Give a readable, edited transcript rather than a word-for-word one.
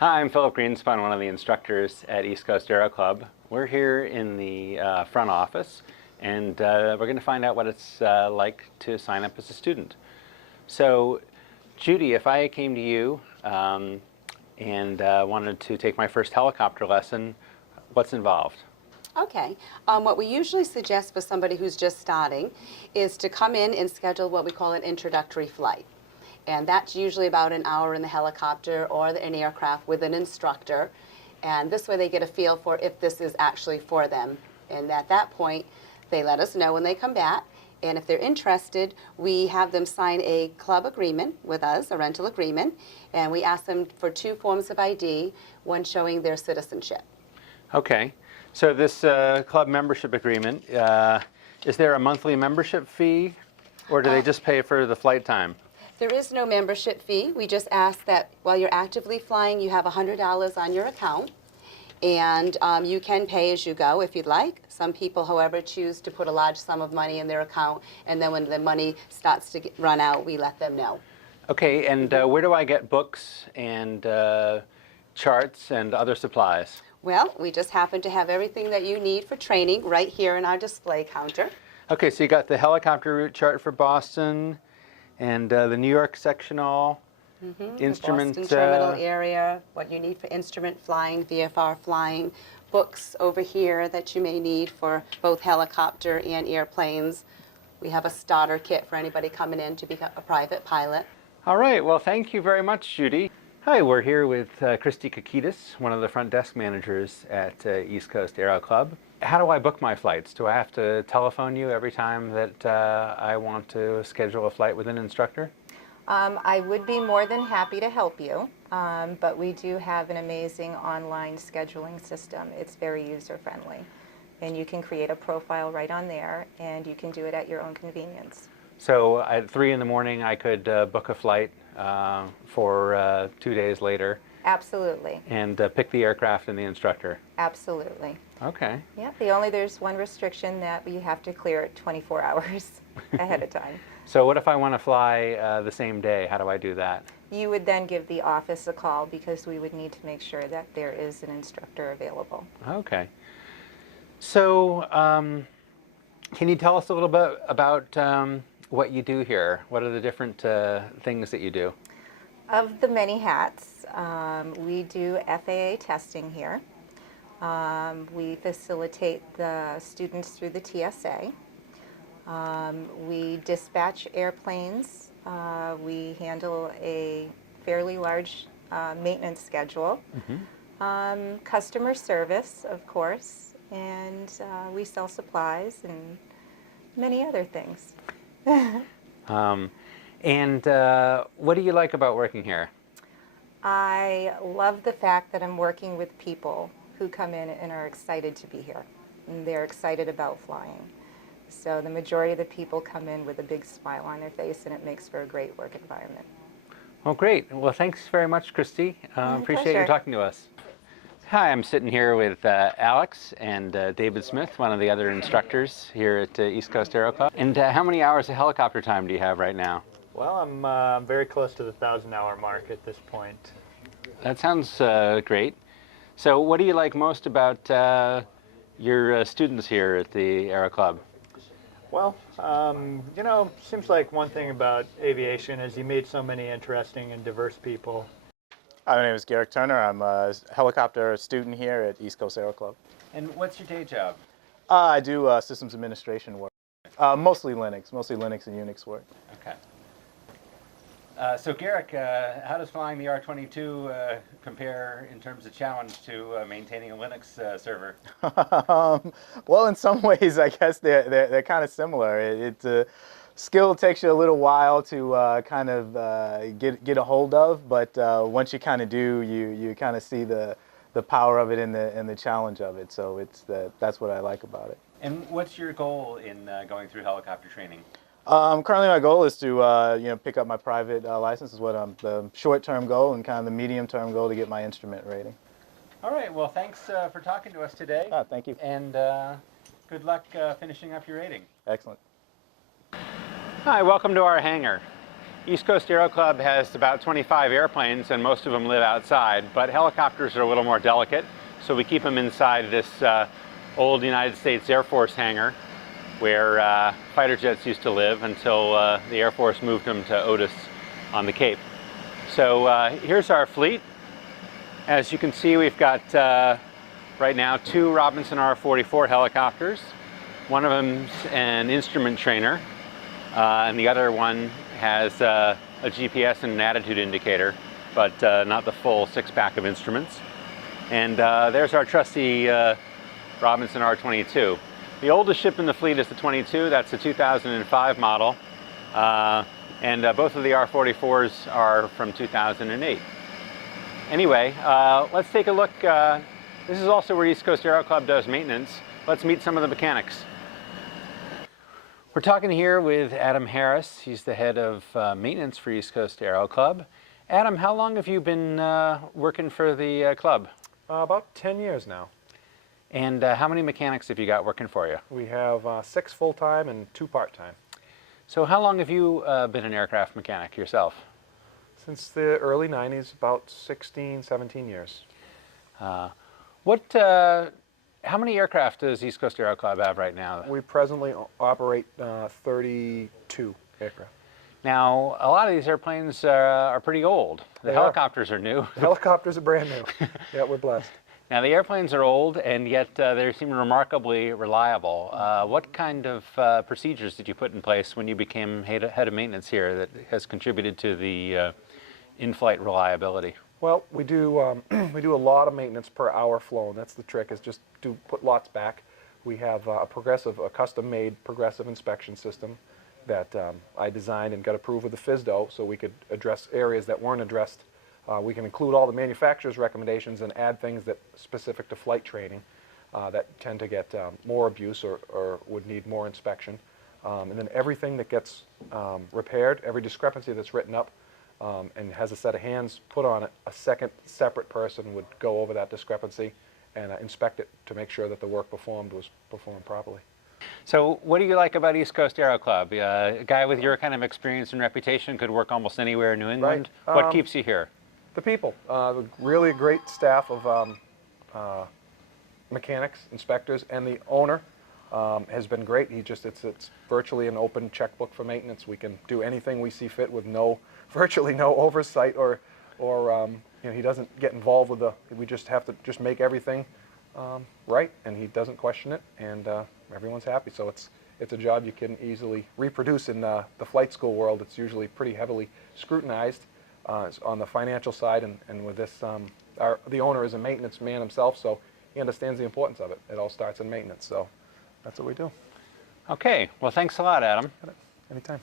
Hi, I'm Philip Greenspan, one of the instructors at East Coast Aero Club. We're here in the front office, and we're going to find out what it's like to sign up as a student. So, Judy, if I came to you and wanted to take my first helicopter lesson, what's involved? Okay. What we usually suggest for somebody who's just starting is to come in and schedule what we call an introductory flight. And that's usually about an hour in the helicopter or an aircraft with an instructor. And this way they get a feel for if this is actually for them. And at that point, they let us know when they come back. And if they're interested, we have them sign a club agreement with us, a rental agreement. And we ask them for 2 forms of ID, one showing their citizenship. Okay. So this club membership agreement, is there a monthly membership fee, or do they just pay for the flight time? There is no membership fee. We just ask that while you're actively flying, you have $100 on your account, and you can pay as you go if you'd like. Some people, however, choose to put a large sum of money in their account, and then when the money starts to run out, we let them know. Okay, and where do I get books and charts and other supplies? Well, we just happen to have everything that you need for training right here in our display counter. Okay, so you got the helicopter route chart for Boston, and the New York sectional, instrument... The Boston terminal area, what you need for instrument flying, VFR flying, books over here that you may need for both helicopter and airplanes. We have a starter kit for anybody coming in to become a private pilot. All right, well, thank you very much, Judy. Hi, we're here with Christy Kakidis, one of the front desk managers at East Coast Aero Club. How do I book my flights? Do I have to telephone you every time that I want to schedule a flight with an instructor? I would be more than happy to help you, but we do have an amazing online scheduling system. It's very user-friendly, and you can create a profile right on there, and you can do it at your own convenience. So at 3 in the morning, I could book a flight for 2 days later? Absolutely. And pick the aircraft and the instructor? Absolutely. Okay. Yeah, there's one restriction that you have to clear it 24 hours ahead of time. So what if I want to fly the same day? How do I do that? You would then give the office a call because we would need to make sure that there is an instructor available. Okay. So can you tell us a little bit about what you do here? What are the different things that you do? Of the many hats, we do FAA testing here. We facilitate the students through the TSA. We dispatch airplanes. We handle a fairly large maintenance schedule. Customer service, of course, and we sell supplies and many other things. And what do you like about working here? I love the fact that I'm working with people who come in and are excited to be here. And they're excited about flying. So the majority of the people come in with a big smile on their face, and it makes for a great work environment. Well, great. Well, thanks very much, Christy. Appreciate you talking to us. Hi, I'm sitting here with Alex and David Smith, one of the other instructors here at East Coast Aero Club. And how many hours of helicopter time do you have right now? Well, I'm very close to the 1,000-hour mark at this point. That sounds great. So what do you like most about your students here at the Aero Club? Well, you know, seems like one thing about aviation is you meet so many interesting and diverse people. Hi, my name is Garrick Turner. I'm a helicopter student here at East Coast Aero Club. And what's your day job? I do systems administration work. Mostly Linux and Unix work. Okay. So Garrick, how does flying the R-22 compare in terms of challenge to maintaining a Linux server? Well, in some ways, I guess they're kind of similar. Skill takes you a little while to kind of get a hold of, but once you kind of do, you kind of see the power of it and the challenge of it. So that's what I like about it. And what's your goal in going through helicopter training? Currently, my goal is to pick up my private license. Is what the short-term goal, and kind of the medium-term goal to get my instrument rating. All right. Well, thanks for talking to us today. Thank you. And good luck finishing up your rating. Excellent. Hi, welcome to our hangar. East Coast Aero Club has about 25 airplanes, and most of them live outside, but helicopters are a little more delicate, so we keep them inside this old United States Air Force hangar where fighter jets used to live until the Air Force moved them to Otis on the Cape. So here's our fleet. As you can see, we've got right now 2 Robinson R-44 helicopters. One of them's an instrument trainer, and the other one has a GPS and an attitude indicator, but not the full 6-pack of instruments. And there's our trusty Robinson R-22. The oldest ship in the fleet is the 22. That's the 2005 model. And both of the R-44s are from 2008. Anyway, let's take a look. This is also where East Coast Aero Club does maintenance. Let's meet some of the mechanics. We're talking here with Adam Harris. He's the head of maintenance for East Coast Aero Club. Adam, how long have you been working for the club? About 10 years now. And how many mechanics have you got working for you? We have 6 full-time and 2 part-time. So how long have you been an aircraft mechanic yourself? Since the early 90s, about 16, 17 years. How many aircraft does East Coast Aero Club have right now? We presently operate 32 aircraft. Now, a lot of these airplanes are pretty old. The They helicopters are new. The helicopters are brand new. Yeah, we're blessed. Now, the airplanes are old, and yet they seem remarkably reliable. What kind of procedures did you put in place when you became head of maintenance here that has contributed to the in-flight reliability? Well, we do we do a lot of maintenance per hour flown. That's the trick, is just to put lots back. We have a custom-made progressive inspection system that I designed and got approved with the FSDO, so we could address areas that weren't addressed. We can include all the manufacturer's recommendations and add things that specific to flight training that tend to get more abuse or would need more inspection. And then everything that gets repaired, every discrepancy that's written up and has a set of hands put on it, a second separate person would go over that discrepancy and inspect it to make sure that the work performed was performed properly. So what do you like about East Coast Aero Club? A guy with your kind of experience and reputation could work almost anywhere in New England. Right. What keeps you here? The people, really a great staff of mechanics, inspectors, and the owner has been great. It's virtually an open checkbook for maintenance. We can do anything we see fit with virtually no oversight or he doesn't get involved with we just have to just make everything right, and he doesn't question it, and everyone's happy. So it's a job you can easily reproduce in the flight school world. It's usually pretty heavily scrutinized on the financial side, and with this, the owner is a maintenance man himself, so he understands the importance of it. It all starts in maintenance, so that's what we do. Okay, well, thanks a lot, Adam. Anytime.